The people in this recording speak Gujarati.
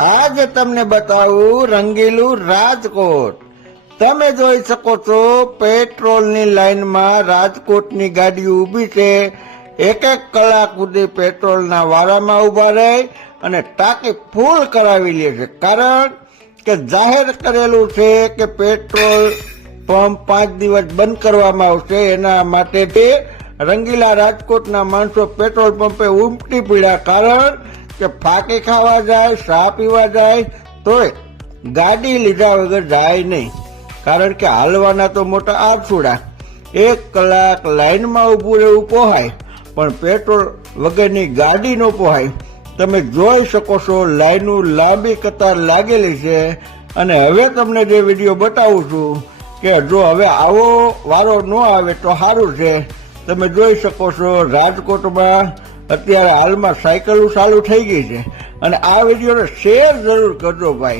આજે તમને બતાવું રંગીલું રાજકોટ। તમે જોઈ શકો છો પેટ્રોલની લાઈનમાં રાજકોટની ગાડી ઊભી છે। એક કલાક સુધી પેટ્રોલના વારામાં ઉભા રહી અને ટાંકી ફૂલ કરાવી લે છે, કારણ કે જાહેર કરેલું છે કે પેટ્રોલ પંપ 5 દિવસ બંધ કરવામાં આવશે। એના માટે તે રંગીલા રાજકોટના માણસો પેટ્રોલ પંપે ઉમટી પડ્યા, કારણ કે ફાંકી ખાવા જાય, ચા પીવા જાય તોય ગાડી લીધા વગર જાય નહીં, કારણ કે હાલવાના તો મોટા આરસુડા। 1 કલાક લાઈનમાં ઊભું રહેવું પોહાય, પણ પેટ્રોલ વગરની ગાડી ન પોહાય। તમે જોઈ શકો છો લાઈનનું લાંબી કતાર લાગેલી છે। અને હવે તમને જે વિડીયો બતાવું છું કે જો હવે આવો વારો ન આવે તો સારું છે। તમે જોઈ શકો છો રાજકોટમાં અત્યારે હાલમાં સાયકલો ચાલુ થઈ ગઈ છે, અને આ વિડીયોને શેર જરૂર કરજો ભાઈ।